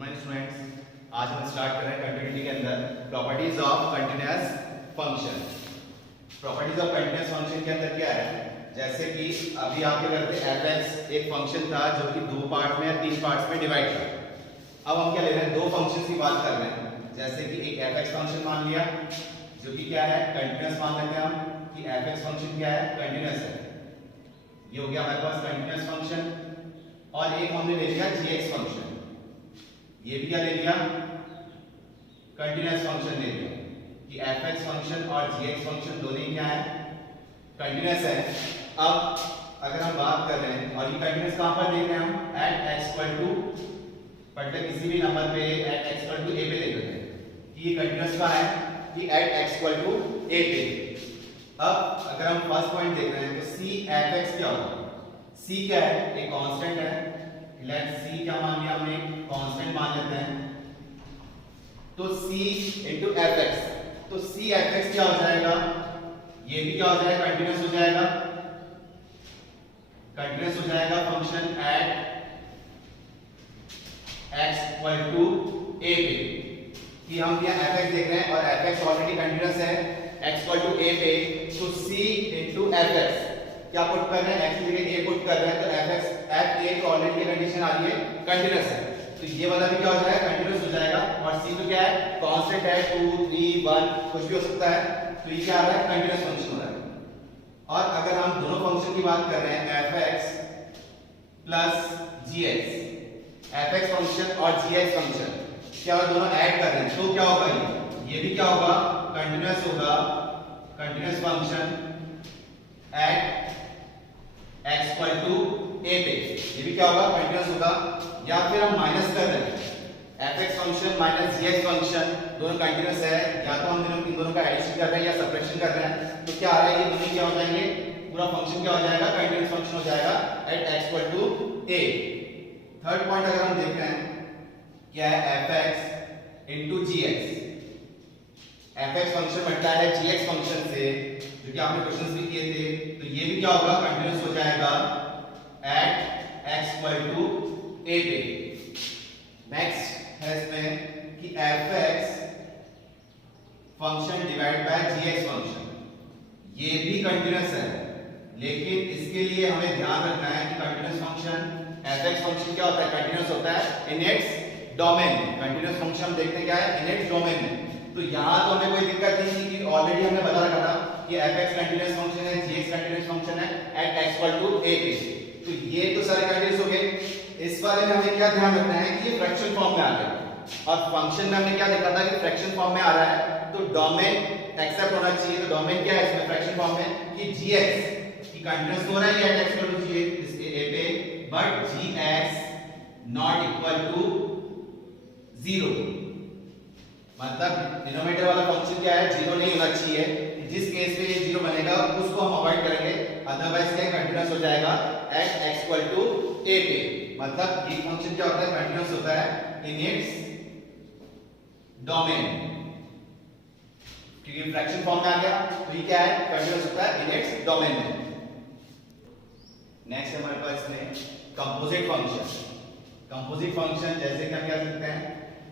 Morning students, आज हम start कर रहे हैं कंटिन्यूटी के अंदर properties of continuous function. Properties of continuous function के अंदर क्या है, जैसे कि अभी आप क्या करते हैं, f(x) एक फंक्शन था जो कि दो पार्ट में या तीन पार्ट्स में डिवाइड था। अब हम क्या ले रहे हैं, दो फंक्शंस की बात कर रहे हैं। जैसे कि एक f(x) फंक्शन मान लिया जो कि क्या है, कंटिन्यूअस मान लेते हैं हम कि f(x) फंक्शन क्या है, कंटिन्यूअस है। ये हो गया हमारे पास कंटिन्यूअस फंक्शन। और एक हमने ले लिया g(x) फंक्शन, ये भी क्या ले लिया, कंटिन्यूअस फंक्शन ले लिया कि f(x) फंक्शन और g(x) फंक्शन दोनों ही क्या है, कंटिन्यूअस है। अब अगर हम बात कर रहे हैं, और ये कंटिन्यूअस कहां पर देख रहे हैं हम, at x equal to particular किसी भी नंबर पे at x equal to a पे देख रहे हैं कि ये कंटिन्यूअस का है कि at x equal to a पे। अब अगर हम फर्स्ट पॉइंट देख रहे हैं तो c f(x) क्या होगा, c क्या है, एक कांस्टेंट है। लेट c क्या मान लिया हमने, कांस्टेंट मान लेते हैं। तो c into f(x), तो c f(x) क्या हो जाएगा, ये भी क्या हो जाएगा, कंटिन्यूअस हो जाएगा। कंटिन्यूअस हो जाएगा function at x equal to a पे, कि हम यहाँ f(x) देख रहे हैं और f(x) ऑलरेडी कंटिन्यूअस है x इक्वल टू a पे। तो c into f(x) क्या पुट कर रहे हैं, x की जगह a पुट कर रहे हैं, तो f(x) f(a) तो ऑलरेडी कंडीशन आ रही है, कंटिन्यूअस है, तो ये वाला भी क्या हो जाएगा, कंटिन्यूअस हो जाएगा। और c तो क्या है, कांस्टेंट है, 2 3 1 कुछ भी हो सकता है, तो ये क्या आ रहा है, कंटिन्यूअस फंक्शन हो रहा है। और अगर हम दोनों फंक्शन की बात कर रहे हैं f(x) plus gx, f(x) function और gx फंक्शन क्या दोनों ऐड कर रहे हैं, तो क्या होगा, ये भी क्या होगा, कंटिन्यूअस होगा। Continuous function at x equal to a पे, ये भी क्या होगा, कंटिन्यूअस होगा। या फिर हम माइनस कर रहे हैं, f(x) function minus gx function दोनों कंटिन्यूअस है, या तो हम इन दोनों का एडिशन कर रहे हैं या सब्ट्रैक्शन कर रहे हैं, तो क्या आ रहा है, ये दोनों क्या हो जाएंगे, पूरा फंक्शन क्या हो जाएगा, कंटिन्यूअस फंक्शन हो जाएगा at x equal to a। Third point अगर हम देख रहे हैं, क्या है, f(x) into gx, f(x) function बनता है gx फंक्शन से, जो कि आपने क्वेश्चंस भी किए थे, तो ये भी क्या होगा, कंटिन्यूअस हो जाएगा at x equal to a पे। नेक्स्ट है इसमें कि f(x) function divide by gx function, ये भी कंटिन्यूअस है, लेकिन इसके लिए हमें ध्यान रखना है कि कंटिन्यूअस फंक्शन f(x) फंक्शन क्या होता है, कंटिन्यूअस होता है in its domain. Continuous function हम देखते हैं क्या है, इन इट्स डोमेन में। तो यहां तो हमें कोई दिक्कत नहीं थी कि ऑलरेडी हमने बता रखा था कि f(x) कंटिन्यूअस फंक्शन है, gx कंटिन्यूअस फंक्शन है at x equal to a पे। तो ये तो सारे कंटिन्यूअस हो गए। इस बारे में हमें क्या ध्यान रखना है कि ये फ्रैक्शन फॉर्म में आ गया, और फंक्शन में हमने क्या देखा था कि फ्रैक्शन फॉर्म में आ रहा है, तो डोमेन एक्सेप्ट होना चाहिए। तो डोमेन क्या है इसमें फ्रैक्शन फॉर्म में, कि gx की कंटिन्यूअस हो रहा है at x equal to a पे, but gx not equal to 0, मतलब डिनोमिनेटर वाला फंक्शन क्या है, 0 नहीं होना चाहिए। जिस केस में ये 0 बनेगा उसको हम अवॉइड करेंगे, अदरवाइज क्या कंटिन्यूअस हो जाएगा at x equal to a पे। मतलब ये फंक्शन क्या होता है, कंटिन्यूअस होता है इन इट्स डोमेन, क्योंकि फ्रैक्शन फॉर्म में आ गया, तो ये क्या है, कंटिन्यूअस होता है इन इट्स डोमेन में। नेक्स्ट हमारे पास इसमें कंपोजिट फंक्शन। कंपोजिट फंक्शन जैसे कि हम क्या लिखते हैं,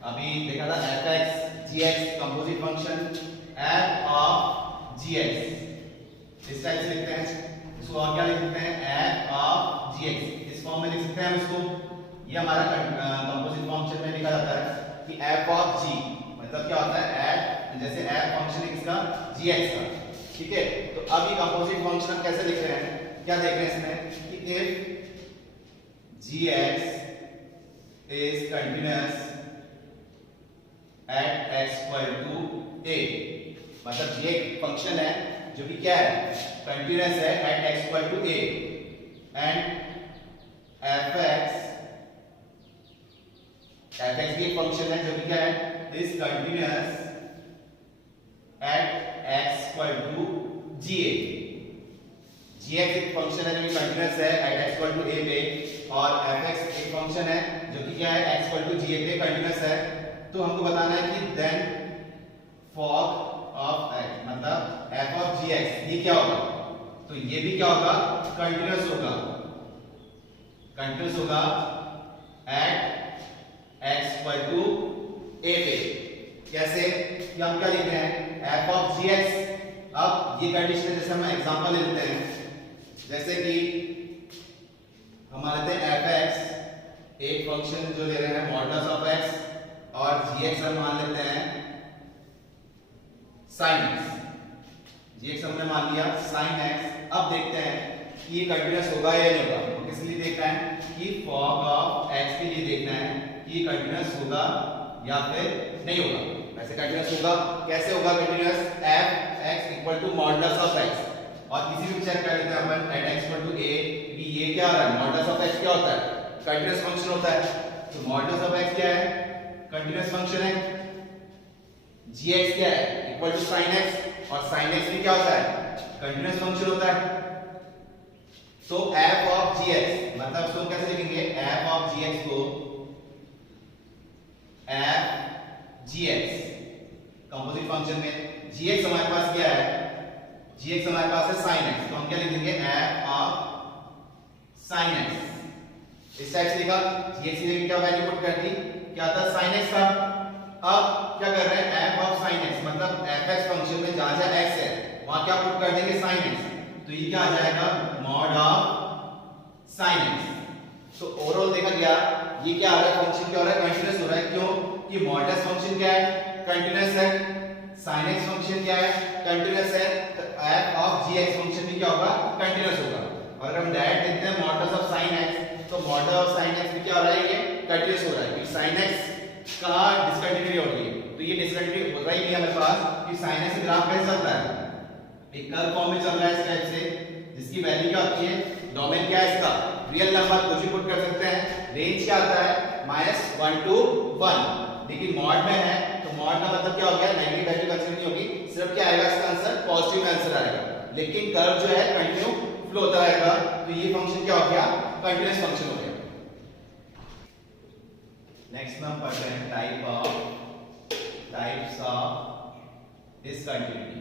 अभी देखा था f(x) gx composite function f of gx, इस टाइप से लिखते हैं इसको। और क्या लिखते हैं, f ऑफ gx, इस फॉर्म में लिख सकते हैं हम इसको। ये हमारा कंपोजिट फंक्शन में लिखा जाता है कि f ऑफ g, मतलब क्या होता है, f जैसे f फंक्शन है किसका, gx का, ठीक है। तो अब ये कंपोजिट फंक्शन हम कैसे लिख रहे हैं, क्या देख रहे हैं इसमें कि if gx is continuous at x equal to a, मतलब ये एक फंक्शन है जो कि क्या है, कंटिन्यूअस है at x equal to a, and f(x) भी एक फंक्शन है जो कि क्या है, is continuous at x equal to ga। gx एक फंक्शन है जो कि कंटिन्यूअस है at x equal to a पे, और f(x) एक फंक्शन है जो कि क्या है, x equal to ga पे कंटिन्यूअस है। तो हमको बताना है कि देन फॉग ऑफ x, मतलब f ऑफ gx ये क्या होगा, तो ये भी क्या होगा, कंटिन्यूअस होगा। कंटिन्यूअस होगा एट x इक्वल टू ए पे। कैसे कि हम क्या लिख रहे हैं एफ ऑफ जी एक्स। अब ये कंडीशन जैसे हम एग्जांपल ले लेते हैं, जैसे कि हम लेते हैं एफ एक्स एक फंक्शन जो ले रहे हैं मॉडुलस ऑफ एक्स और जी एक्स हम मान लेते हैं साइन एक्स। जी एक्स हमने मान लिया साइन एक्स। अब देखते हैं कि ये कंटीन्यूअस होगा या नहीं होगा। तो किस लिए देखना है कि फॉग ऑफ एक्स के लिए देखना है कि कंटीन्यूअस होगा या फिर नहीं होगा। वैसे कंटीन्यूअस होगा, कैसे होगा continuous, F X equal to modulus of X. और किसी भी चेक कर लेते हैं अपन at X equal to A कि ये क्या आ रहा है, मॉडुलस ऑफ एक्स क्या होता है, कंटीन्यूअस फंक्शन होता है। तो मॉडुलस ऑफ एक्स क्या है, कंटीन्यूअस फंक्शन है। जी एक्स क्या है, इक्वल टू साइन एक्स, और साइन एक्स भी क्या होता है, कंटीन्यूअस फंक्शन होता है। तो एफ ऑफ जी एक्स मतलब इसको कैसे लिखेंगे, एफ ऑफ जी एक्स को F G x composite function में जी एक्स हमारे पास क्या है, जी एक्स हमारे पास है साइन एक्स, तो हम क्या लिख देंगे एफ ऑफ साइन एक्स। इस टाइप से लिखा, जी एक्स की क्या वैल्यू पुट कर दी, क्या था साइन एक्स था। अब क्या कर रहे हैं एफ ऑफ साइन एक्स मतलब एफ एक्स फंक्शन में जहां जहां एक्स है वहां क्या पुट कर देंगे साइन एक्स, तो ये क्या आ जाएगा मॉड ऑफ साइन एक्स। तो ओवरऑल देखा गया ये क्या आ रहा है, फंक्शन क्या हो रहा है, कंटीन्यूअस हो रहा है। क्यों कि मॉडुलस फंक्शन क्या है, कंटीन्यूअस है। साइन एक्स फंक्शन क्या है, कंटीन्यूअस है। तो F of G X function भी क्या होगा, कंटीन्यूअस होगा। और अगर हम डायरेक्ट देखते हैं मॉडुलस ऑफ साइन एक्स, तो मॉडुलस ऑफ साइन एक्स भी क्या हो रहा है, ये कंटीन्यूअस हो रहा है क्योंकि साइन एक्स कहां डिसकंटिन्यू हो रही है, तो ये डिसकंटिन्यू हो रहा ही नहीं है हमारे पास कि साइन एक्स ग्राफ कैसे चलता है, एक कर्व फॉर्म में चल रहा है इस टाइप से, जिसकी वैल्यू क्या होती है, डोमेन क्या है इसका, रियल नंबर कुछ भी पुट कर सकते हैं। रेंज क्या आता है -1 to 1, लेकिन मॉड में है तो मॉड का मतलब क्या हो गया, नेगेटिव वैल्यू कंसीडर नहीं होगी, सिर्फ क्या आएगा इसका आंसर, पॉजिटिव आंसर आएगा। लेकिन कर्व जो है कंटिन्यू फ्लो होता रहेगा, तो ये फंक्शन क्या हो गया, कंटीन्यूअस फंक्शन हो गया। नेक्स्ट में हम पढ़ रहे हैं टाइप्स ऑफ डिसकंटिन्यूटी।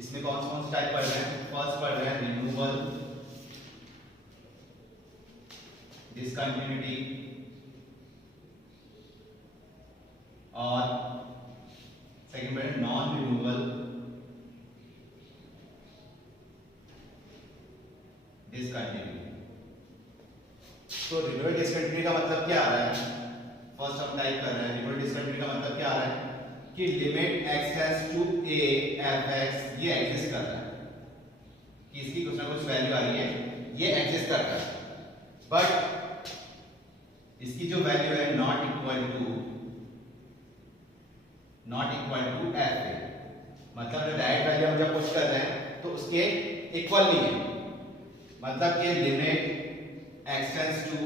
इसमें कौन कौन से टाइप पढ़ रहे हैं, फर्स्ट पढ़ रहे हैं रिमूवल डिसकंटिन्यूटी और सेकंड पढ़ रहे हैं नॉन रिमूवल डिसकंटिन्यूटी। तो रिमूवल डिसकंटिन्यूटी का मतलब क्या आ रहा है, फर्स्ट हम टाइप कर रहे हैं रिमूवल डिसकंटिन्यूटी का मतलब क्या आ रहा है कि limit x tends to a f x ये एग्जिस्ट कर रहा है, कि इसकी कुछ ना कुछ वैल्यू आ रही है, ये एग्जिस्ट करता है, बट इसकी जो वैल्यू है नॉट इक्वल टू f है, मतलब जो डायरेक्ट वैल्यू हम जब पुट कर रहे हैं तो उसके इक्वल नहीं है। मतलब कि limit x tends to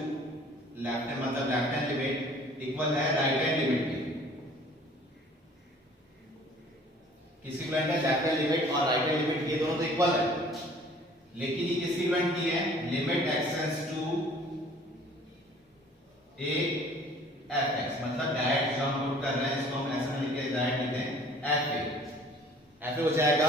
left hand मतलब लेफ्ट हैंड लिमिट इक्वल है राइट हैंड लिमिट के, किसकी इक्विवेलेंट है, लेफ्ट हैंड लिमिट और राइट हैंड लिमिट, ये दोनों तो इक्वल है। लेकिन ये किसकी इक्विवेलेंट की है, limit x tends to a f x, मतलब डायरेक्ट जो हम पुट कर रहे हैं इसको हम ऐसा लिख के डायरेक्ट लिखते हैं f a हो जाएगा,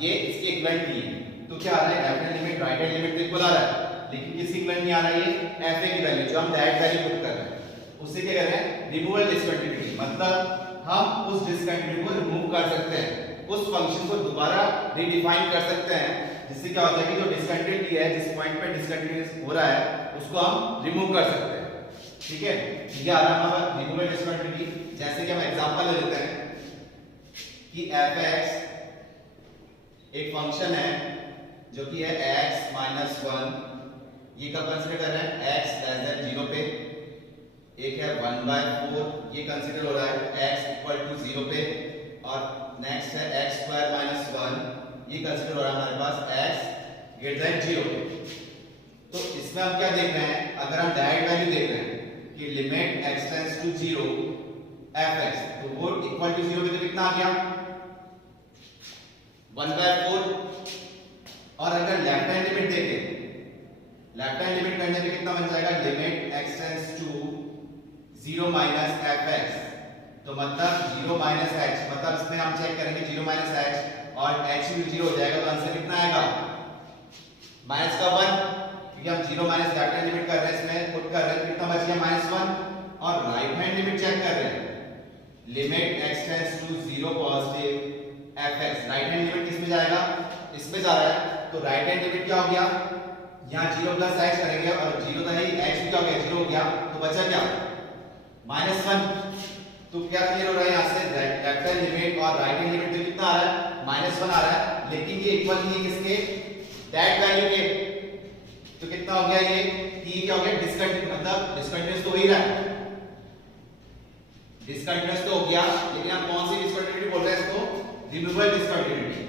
ये इसकी इक्विवेलेंट नहीं है। तो क्या आ रहा है, left hand limit right hand limit तो इक्वल आ रहा है, लेकिन किसकी इक्विवेलेंट नहीं आ रहा है, ये f a की वैल्यू जो हम डायरेक्ट वैल्यू पुट कर रहे हैं उससे क्या कर रहे हैं, रिमूवल डिसकंटिन्यूटी, मतलब हम उस डिसकंटिन्यूटी को रिमूव कर सकते हैं, उस फंक्शन को दोबारा रीडिफाइन कर सकते हैं, जिससे क्या होता है कि जो डिसकंटिन्यूटी है, जिस पॉइंट पे डिसकंटिन्यूटी हो रहा है उसको हम रिमूव कर सकते हैं। ठीक है, ये आ रहा है हमारा रिमूवल डिसकंटिन्यूटी। जैसे कि हम एग्जांपल ले लेते हैं कि f(x) एक फंक्शन है जो कि है x - 1, ये कब कंसीडर कर रहे हैं, x < 0 पे। एक है 1/4, ये कंसीडर हो रहा है x 0 पे, और नेक्स्ट है x² - 1, ये कंसीडर हो रहा है हमारे पास x 0 पे। तो इसमें हम क्या देख रहे हैं, अगर हम डायरेक्ट वैल्यू देख रहे हैं कि limit x tends to 0 f x, तो वो इक्वल टू 0 पे तो कितना आ गया 1/4। और अगर लेफ्ट हैंड लिमिट देखें, लेफ्ट हैंड लिमिट करने पे कितना बन जाएगा, limit x tends to 0 - f x, तो मतलब 0 - h, मतलब इसमें हम चेक करेंगे 0 - h और h भी 0 हो जाएगा, तो आंसर कितना आएगा -1। क्योंकि हम 0 माइनस लेफ्ट हैंड लिमिट कर रहे हैं, इसमें पुट कर रहे हैं, कितना बच गया -1 और राइट हैंड लिमिट चेक कर रहे हैं, limit x tends to 0 positive fx, right hand limit किस में जाएगा, इसमें जा रहा है, तो राइट हैंड लिमिट क्या हो गया, यहाँ 0 प्लस x करेंगे और 0 तो है ही, x भी क्या हो गया 0 हो गया, तो बचा क्या -1। तो क्या क्लियर हो रहा है यहाँ से, लेफ्ट हैंड लिमिट और राइट हैंड लिमिट कितना आ रहा है -1 आ रहा है, लेकिन ये इक्वल नहीं है किसके, दैट वैल्यू के, तो कितना हो गया ये, कि क्या हो गया डिसकंटिन्यूअस, मतलब डिसकंटिन्यूअस तो हो ही रहा है, डिसकंटिन्यूअस तो हो गया, लेकिन हम कौन सी डिसकंटिन्यूटी बोल रहे हैं इसको, removable discontinuity,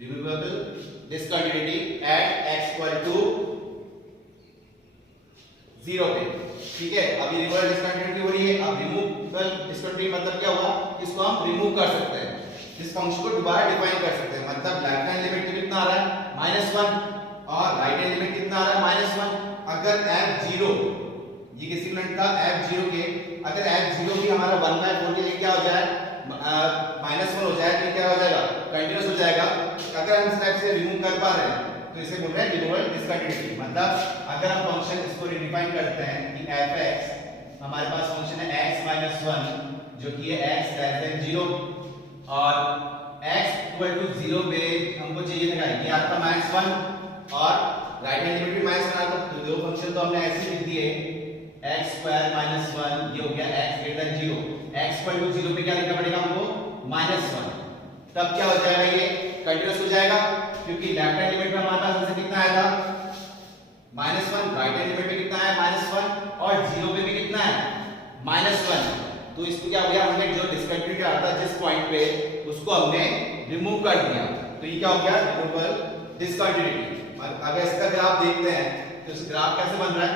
removable discontinuity at x equal to 0 पे, ठीक है। अभी रिमूवेबल डिसकंटिन्यूटी हो रही है, अब रिमूवेबल डिसकंटिन्यूटी मतलब क्या हुआ, इसको हम रिमूव कर सकते हैं, इस फंक्शन को दोबारा डिफाइन कर सकते हैं, मतलब लेफ्ट हैंड लिमिट कितना आ रहा है -1 और राइट हैंड लिमिट कितना आ रहा है -1। अगर f0, ये किसी इक्विवेलेंट था f0 के, अगर f0 भी हमारा 1/4 के लिए क्या हो जाए -1 हो जाए, तो क्या हो जाएगा कंटीन्यूअस हो जाएगा। अगर हम इस टाइप से रिमूव कर पा रहे हैं तो इसे बोल रहे हैं रिमूवेबल डिसकंटिन्यूटी, मतलब अगर हम फंक्शन इसको रिडिफाइन करते हैं कि fx हमारे पास फंक्शन है x 1 जो कि है x < 0 और x इक्वल टू 0 पे हमको चाहिए था ये आपका -1 और राइट हैंड लिमिट भी -1 आ था, तो दो फंक्शन तो हमने ऐसे लिख दिए x स्क्वायर -1 ये हो गया x greater 0, x equal to 0 पे क्या लिखना पड़ेगा हमको -1, तब क्या हो जाएगा ये कंटीन्यूअस हो जाएगा, क्योंकि लेफ्ट हैंड लिमिट में हमारे पास ऐसे कितना आया था -1, राइट हैंड लिमिट में कितना है -1 और 0 पे भी कितना है -1, तो इसको क्या हो गया, हमने जो डिसकंटिन्यूटी आता है जिस पॉइंट पे उसको हमने रिमूव कर दिया, तो ये क्या हो गया रिमूवेबल डिसकंटिन्यूटी। अगर इसका ग्राफ देखते हैं तो इस ग्राफ कैसे बन रहा है,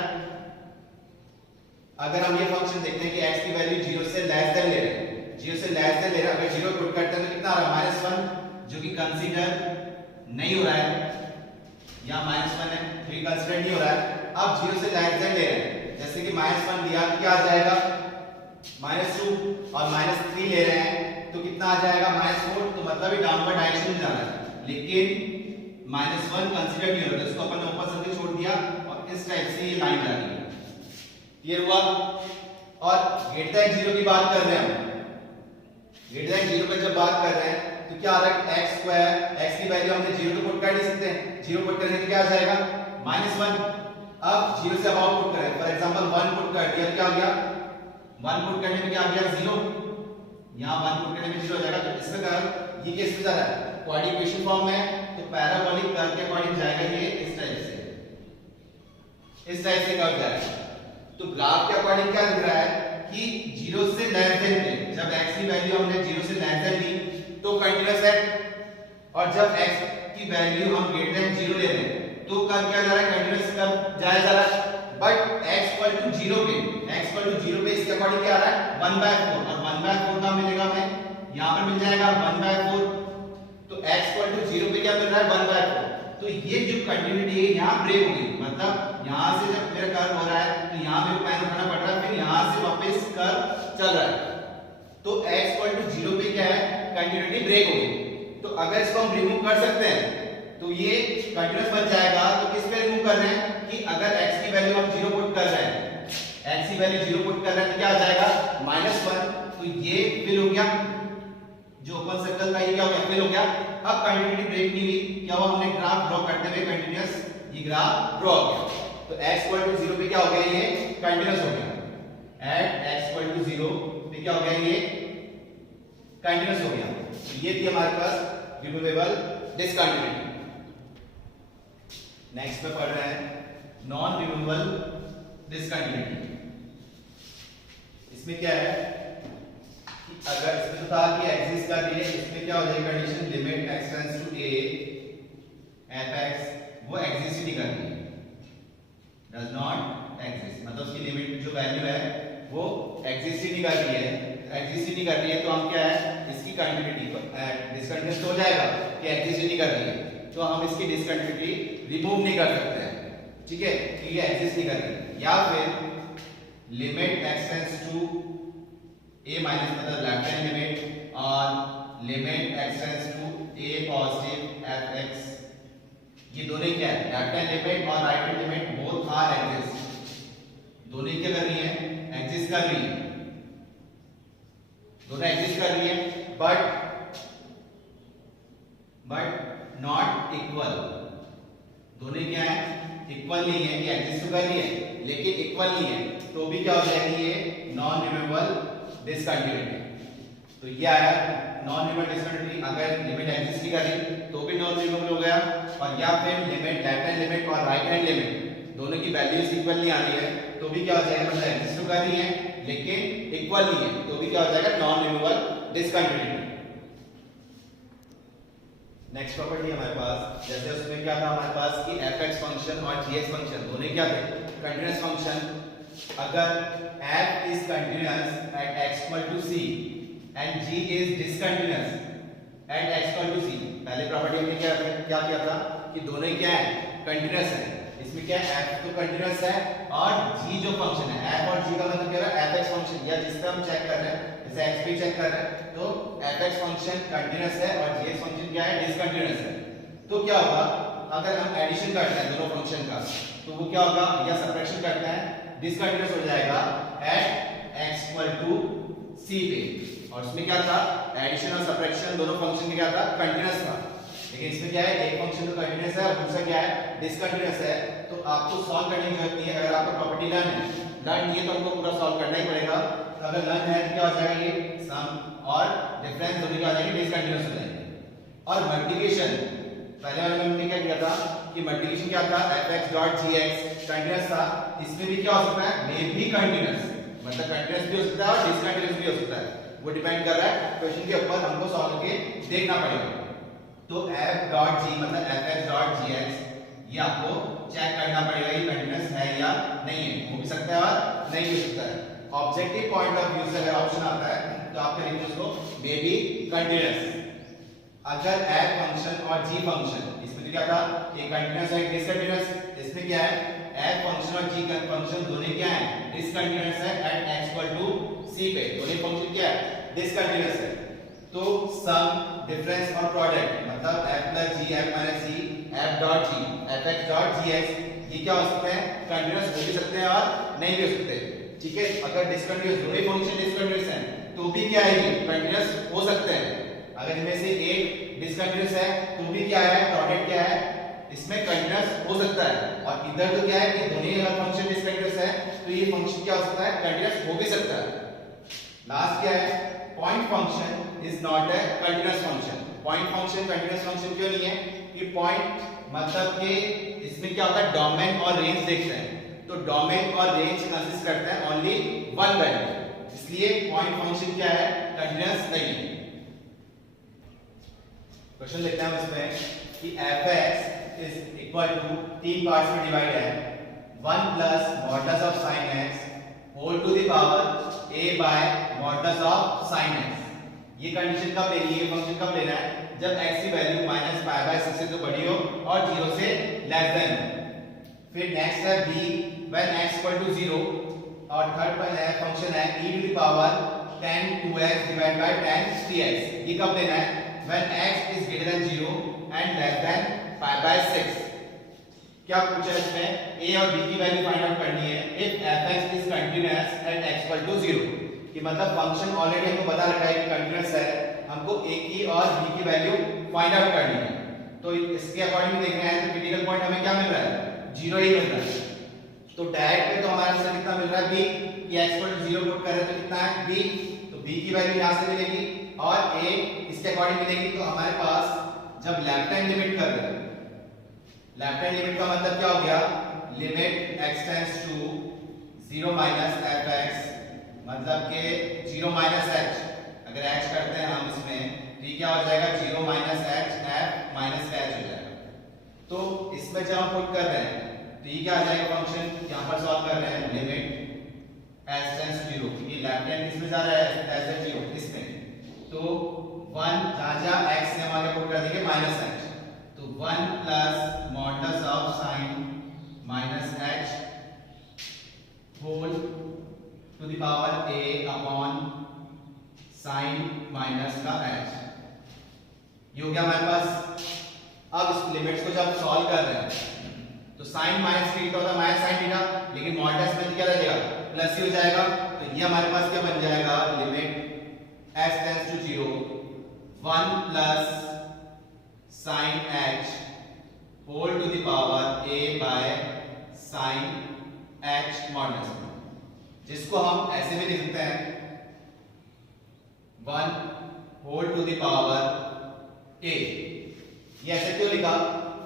अगर हम ये फंक्शन देखते हैं कि x की वैल्यू 0 से लेस देन ले रहे हैं, 0 से लेस देन ले रहे हैं, अगर 0 पुट करते हैं तो कितना आ रहा है -1, जो कि कंसीडर नहीं हो रहा है, यहाँ -1 है तो ये कंसीडर नहीं हो रहा है। अब 0 से लेस देन ले रहे हैं, जैसे कि -1 दिया तो क्या आ जाएगा -2 और -3 ले रहे हैं तो कितना आ जाएगा -4, तो मतलब ये डाउनवर्ड डायरेक्शन में जा रहा है, लेकिन -1 कंसीडर नहीं हो रहा, इसको अपन ने ऊपर से छोड़ दिया और इस टाइप से ये लाइन जा रही है, क्लियर हुआ। और ग्रेटर देन 0 की बात कर रहे हैं हम, ग्रेटर देन 0 पे जब बात कर रहे हैं तो क्या आ रहा है x स्क्वायर, x की वैल्यू हमने 0 तो पुट कर नहीं सकते, 0 पुट करने से क्या आ जाएगा -1, अब 0 से अबाउट पुट करें, फॉर एग्जांपल 1 पुट कर दिया, क्या आ गया 1 पुट करने में क्या आ गया 0, यहां 1 पुट करने में 0 हो जाएगा, तो इसका कारण ये केस में जा रहा है क्वाड्रेटिक इक्वेशन फॉर्म में, तो पैराबोलिक कर्व के अकॉर्डिंग जाएगा ये इस टाइप से, इस टाइप से कर्व जाएगा। तो ग्राफ के अकॉर्डिंग क्या दिख रहा है कि 0 से लेस देन पे जब x की वैल्यू हमने 0 से लेस देन ली तो कंटीन्यूअस है, और जब x की वैल्यू हम ग्रेटर देन 0 ले रहे हैं तो कर्व क्या जा रहा है कंटीन्यूअस कर्व जाया जा रहा है, बट x इक्वल टू 0 पे, x इक्वल टू 0 पे इसके अकॉर्डिंग क्या आ रहा है 1/4, और 1/4 का मिलेगा हमें यहां पर मिल जाएगा 1/4, तो x इक्वल टू 0 पे क्या मिल रहा है 1/4, तो ये जो कंटिन्यूटी है यहां ब्रेक हो गई, मतलब यहां से जब मेरा कर्व हो रहा है तो यहां पे पैन उठाना पड़ रहा है, फिर यहां से वापस कर्व चल रहा है, तो x इक्वल टू 0 पे क्या है कंटिन्यूटी ब्रेक हो गई। तो अगर इसको हम रिमूव कर सकते हैं तो ये कंटीन्यूअस बन जाएगा, तो किस पे रिमूव कर रहे हैं कि अगर x की वैल्यू हम 0 पुट कर रहे हैं, x की वैल्यू 0 पुट कर रहे हैं तो क्या आ जाएगा -1, तो ये फिल हो गया, जो ओपन सर्कल का ये क्या हो गया फिल हो गया। अब कंटिन्यूटी ब्रेक नहीं हुई, क्या हुआ हमने ग्राफ ड्रॉ करते हुए कंटीन्यूअस ये ग्राफ ड्रॉ किया, तो x इक्वल टू 0 पे क्या हो गया ये कंटीन्यूअस हो गया, एट x इक्वल टू 0 पे क्या हो गया ये कंटीन्यूअस हो गया। तो ये थी हमारे पास रिमूवेबल डिसकंटिन्यूटी। नेक्स्ट में पढ़ रहे हैं नॉन रिमूवेबल डिसकंटिन्यूटी। इसमें क्या है कि अगर इसमें तो था कि एग्जिस्ट कर रही है, इसमें क्या हो जाएगी condition limit x tends to a fx, वो एग्जिस्ट ही नहीं कर रही है, डज नॉट एग्जिस्ट, मतलब उसकी लिमिट जो वैल्यू है वो एग्जिस्ट ही नहीं कर रही है, एग्जिस्ट ही नहीं कर रही है, तो हम क्या है इसकी कंटिन्यूटी को डिसकंटिन्यूअस हो जाएगा कि एग्जिस्ट ही नहीं कर रही है, तो हम इसकी डिसकंटिन्यूटी रिमूव नहीं कर सकते हैं, ठीक है, तो ये एग्जिस्ट नहीं कर रही है। या फिर limit x tends to a minus मतलब लेफ्ट हैंड लिमिट और limit x tends to a positive fx, ये दोनों क्या है, लेफ्ट हैंड लिमिट और right hand limit both are exist, दोनों क्या कर रही है, एग्जिस्ट कर रही है, दोनों एग्जिस्ट कर रही है, बट नॉट इक्वल, दोनों क्या है, इक्वल नहीं है, ये एग्जिस्ट तो कर रही है लेकिन इक्वल नहीं है, तो भी क्या हो जाएगी ये नॉन रिमूवेबल डिसकंटिन्यूटी। तो ये आया नॉन रिमूवेबल डिसकंटिन्यूटी, अगर लिमिट एग्जिस्ट नहीं कर रही तो भी नॉन रिमूवेबल हो गया, और या फिर लिमिट लेफ्ट हैंड लिमिट और राइट हैंड लिमिट दोनों की वैल्यूज इक्वल नहीं आ रही है, तो भी क्या हो जाएगा, मतलब एग्जिस्ट तो कर रही है लेकिन इक्वल नहीं है, तो भी क्या हो जाएगा, non removable discontinuity. Next property हमारे पास, जैसे उसमें क्या था हमारे पास कि fx फंक्शन और gx फंक्शन दोनों क्या थे, कंटीन्यूअस फंक्शन। अगर f is continuous at x equal to c and g is discontinuous at x equal to c, पहले प्रॉपर्टी हमने क्या किया था कि दोनों क्या है, कंटीन्यूअस है, इसमें क्या है, f तो कंटीन्यूअस है और g जो फंक्शन है, f और g का मतलब क्या है, fx फंक्शन, या जिससे हम चेक कर रहे हैं, जैसे x पे चेक कर रहे हैं, तो fx फंक्शन कंटीन्यूअस है और gx फंक्शन क्या है, डिसकंटीन्यूअस है। तो क्या होगा, अगर हम एडिशन करते हैं दोनों फंक्शन का, तो वो क्या होगा, या सब्ट्रैक्शन करते हैं, डिसकंटीन्यूअस हो जाएगा at x equal to c पे, और इसमें क्या था, एडिशन और सब्ट्रैक्शन दोनों फंक्शन में क्या था, कंटीन्यूअस था, लेकिन इसमें क्या है, एक फंक्शन तो कंटीन्यूअस है और दूसरा क्या है, डिसकंटीन्यूअस है। तो आपको सॉल्व करने की जरूरत नहीं है, अगर आपको प्रॉपर्टी लर्न नहीं है तो हमको पूरा सॉल्व करना ही पड़ेगा। तो अगर लर्न है तो क्या हो जाएगा, ये सम और डिफरेंस दोनों क्या हो जाएंगे, डिसकंटीन्यूअस हो जाएंगे। और मल्टीप्लिकेशन, पहले वाले में हमने क्या किया था कि मल्टीप्लिकेशन क्या था, fx.gx कंटीन्यूअस था, इसमें भी क्या हो सकता है, मे बी कंटीन्यूअस, मतलब कंटीन्यूअस भी हो सकता है और डिसकंटीन्यूअस भी हो सकता है, वो डिपेंड कर रहा है क्वेश्चन के ऊपर, हमको सॉल्व करके देखना पड़ेगा। तो f.g मतलब fx.gx, ये आपको चेक करना पड़ेगा ये कंटीन्यूअस है या नहीं है, हो भी सकता है और नहीं भी हो सकता है। ऑब्जेक्टिव पॉइंट ऑफ व्यू से अगर ऑप्शन आता है तो आप करेंगे उसको मे बी कंटीन्यूअस। अगर f फंक्शन और g फंक्शन, इसमें तो क्या था, ये कंटीन्यूअस है डिसकंटीन्यूअस, इसमें क्या है, f फंक्शन और g फंक्शन दोनों क्या है, डिसकंटीन्यूअस है at x equal to c पे, दोनों फंक्शन क्या है, डिसकंटीन्यूअस है। तो सम, डिफरेंस और प्रोडक्ट मतलब f plus g, f minus g, f dot g, fx dot gx, ये क्या हो सकते हैं, कंटीन्यूअस हो भी सकते हैं और नहीं भी हो सकते, ठीक है। अगर डिसकंटीन्यूअस, दोनों फंक्शन डिसकंटीन्यूअस हैं तो भी क्या है, ये कंटीन्यूअस हो सकते हैं। अगर इनमें से एक डिसकंटीन्यूअस है तो भी क्या है, प्रोडक्ट क्या है, इसमें कंटीन्यूअस हो सकता है, और इधर तो क्या है कि दोनों अगर फंक्शन डिसकंटीन्यूअस है तो ये फंक्शन क्या हो सकता है, कंटीन्यूअस हो भी सकता है। लास्ट क्या है, point function is not a continuous function. Point function continuous function क्यों नहीं है, कि पॉइंट मतलब कि इसमें क्या होता है, डोमेन और रेंज देखते हैं, तो डोमेन और रेंज कंसिस्ट करते हैं ओनली वन वैल्यू, इसलिए पॉइंट फंक्शन क्या है, कंटीन्यूअस नहीं है। क्वेश्चन देखते हैं इसमें कि fx इज इक्वल टू, तीन पार्ट्स में डिवाइड है, 1 plus modulus of sin x whole to the power a by modulus of sin x। ये कंडीशन कब लेनी है, फंक्शन कब लेना है, जब x की वैल्यू माइनस पाई बाय 6 से तो बड़ी हो और 0 से लेस देन हो। फिर नेक्स्ट है b when x equal to 0, और थर्ड पर है फंक्शन है e to the power tan 2x divide by tan 3x। ये कब लेना है, when x is greater than 0 and less than pi by 6। क्या पूछा इसमें, a और b की वैल्यू फाइंड आउट करनी है if fx is continuous at x equal to 0, कि मतलब फंक्शन ऑलरेडी हमको बता रखा है कि कंटीन्यूअस है, हमको a की और b की वैल्यू फाइंड आउट करनी है। तो इसके अकॉर्डिंग देखना है तो क्रिटिकल पॉइंट हमें क्या मिल रहा है, 0 ही मिल रहा है। तो डायरेक्ट पे तो हमारा आंसर कितना मिल रहा है, b, कि x इक्वल टू 0 पुट करें तो कितना है b, तो b की वैल्यू यहां से मिलेगी और a इसके अकॉर्डिंग मिलेगी। तो हमारे पास जब लेफ्ट हैंड लिमिट कर रहे हैं, लेफ्ट हैंड लिमिट का मतलब क्या हो गया, limit x tends to 0 minus fx, मतलब के 0 माइनस h, अगर h करते हैं हम इसमें तो ये क्या हो जाएगा, 0 minus h f minus h हो जाएगा। तो इसमें जब हम पुट कर रहे हैं तो ये क्या आ जाएगा, फंक्शन यहां पर सॉल्व कर रहे हैं, लिमिट h टेंड्स टू 0, क्योंकि लेफ्ट हैंड इसमें जा रहा है एज ए 0 इसमें, तो 1 जहां x से हमारे पुट कर देंगे माइनस h, तो 1 plus modulus of sin minus h whole to the power a upon sin minus का h। ये हो गया हमारे पास अब इस लिमिट्स को जब सॉल्व कर रहे हैं तो साइन माइनस थीटा होता है माइनस साइन थीटा, लेकिन मॉडुलस में क्या रहेगा प्लस ही हो जाएगा। तो ये हमारे पास क्या बन जाएगा, limit s tends to 0 1 plus sine h whole to the power a by sine h modulus, जिसको हम ऐसे भी लिख सकते हैं 1 whole to the power a। ये ऐसे क्यों लिखा,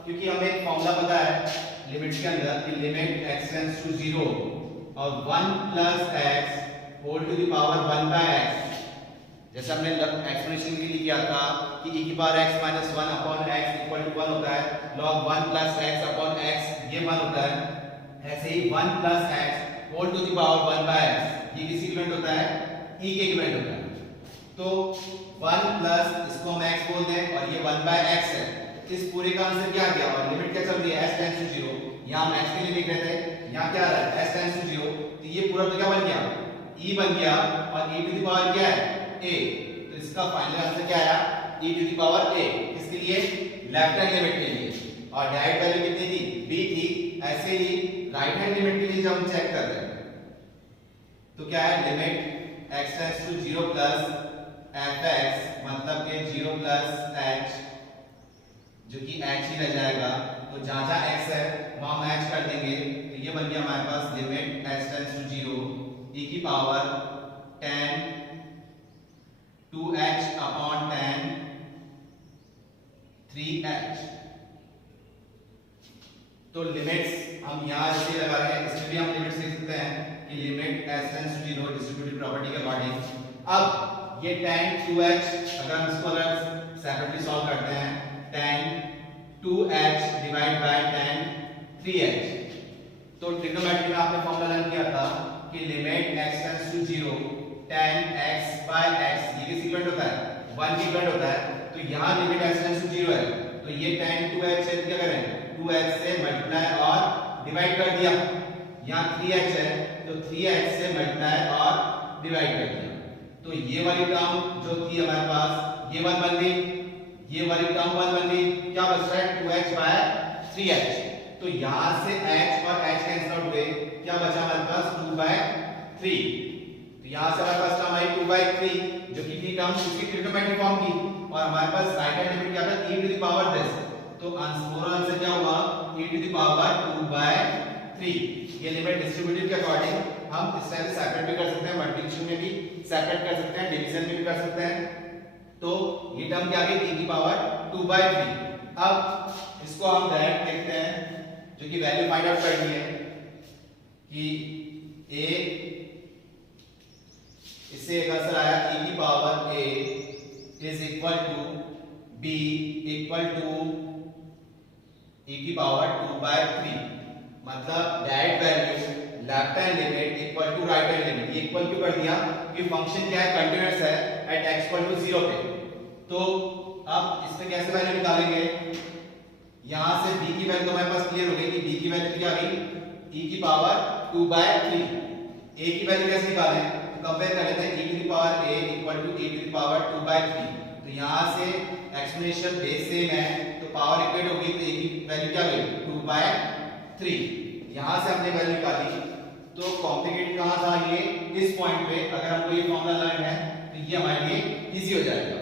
क्योंकि हमें एक फॉर्मूला पता है लिमिट के अंदर कि लिमिट x टेंड्स टू 0 और 1 plus x whole to the power 1 by x, जैसे हमने एक्सप्लेनेशन के लिए किया था कि e की power x minus 1 upon x equal to 1 होता है, log 1 plus x upon x ये 1 होता है। ऐसे ही 1 plus x whole to the power 1 by x ये किसी इक्विवेलेंट होता है, e के इक्विवेलेंट होता है। तो 1 प्लस इसको हम x बोल दें और ये 1 बाय x है। इस पूरे का आंसर क्या आ गया, और लिमिट क्या चल रही है s टेंड्स टू 0, यहां हम x के लिए लिख रहे थे, यहां क्या आ रहा है s टेंड्स टू 0, तो ये पूरा तो क्या बन गया e बन गया और e टू द पावर क्या है a। तो इसका फाइनल आंसर क्या आया e to the power a। इसके लिए लेफ्ट हैंड लिमिट के लिए, और डायरेक्ट वैल्यू कितनी थी b थी। ऐसे ही राइट हैंड लिमिट के लिए जब हम चेक कर रहे हैं तो क्या है, limit x tends to 0 plus fx मतलब के 0 प्लस h जो कि h ही रह जाएगा, तो जहां जहां x है वहां हम h कर देंगे। तो ये बन गया हमारे पास limit h tends to 0 e की power tan 2h upon tan 3h। तो लिमिट्स हम यहां जैसे लगा रहे हैं, इसमें भी हम लिमिट्स लिख सकते हैं कि limit s tends to 0 distributive property के अकॉर्डिंग। अब ये tan 2h अगर हम इसको अगर सेपरेटली सॉल्व करते हैं, tan 2h divide by tan 3h, तो ट्रिग्नोमेट्री में आपने फॉर्मूला लर्न किया था कि limit x tends to 0 tan x by x ये किस इक्वल होता है 1 के इक्वल होता है। तो यहां लिमिट x टेंड्स टू 0 है, तो ये tan 2h से क्या करें 2h से मल्टीप्लाई और डिवाइड कर दिया, यहां 3h है तो 3h से मल्टीप्लाई और डिवाइड कर दिया। तो ये वाली टर्म जो थी हमारे पास ये 1 बन गई, ये वाली टर्म 1 बन गई, क्या बच रहा है 2h बाय 3h। तो यहां से h और h कैंसिल आउट हुए, क्या बचा हमारे पास 2 बाय 3। तो यहां से हमारे पास टर्म आई 2 बाय 3 जो कि थी टर्म उसकी ट्रिग्नोमेट्रिक फॉर्म की, और हमारे पास राइट हैंड लिमिट क्या था e to the power this. तो आंसर आंसर क्या हुआ e to the power 2 by 3। ये लिमिट डिस्ट्रीब्यूटिव के अकॉर्डिंग हम इस तरह से सेपरेट भी कर सकते हैं, मल्टीप्लिकेशन में भी सेपरेट कर सकते हैं, डिवीजन में भी कर सकते हैं। तो ये टर्म क्या आ गई e की पावर 2 बाय 3। अब इसको हम डायरेक्ट देखते हैं, जो कि वैल्यू फाइंड आउट करनी है कि a इससे एक आंसर आया e की power a is equal to b equal to e की पावर 2 बाय 3। मतलब direct value left hand limit equal to right hand limit. ये इक्वल क्यों कर दिया, कि फंक्शन क्या है कंटीन्यूअस है एट x इक्वल टू 0 पे। तो अब इसमें कैसे वैल्यू निकालेंगे, यहां से b की वैल्यू हमारे पास क्लियर हो गई कि b की वैल्यू क्या आ गई e की पावर 2 बाय 3। a की वैल्यू कैसे निकालें, तो कंपेयर कर लेते हैं e to the power a equal to e to the power 2 by 3। तो यहां से एक्सप्लेनेशन बेस सेम है तो पावर इक्वेट होगी, तो a की वैल्यू क्या गई 2 बाय 3। यहां से हमने वैल्यू निकाली। तो कॉम्प्लिकेट कहां था, ये इस पॉइंट पे अगर हमको ये फॉर्मूला लर्न है तो ये हमारे लिए इजी हो जाएगा।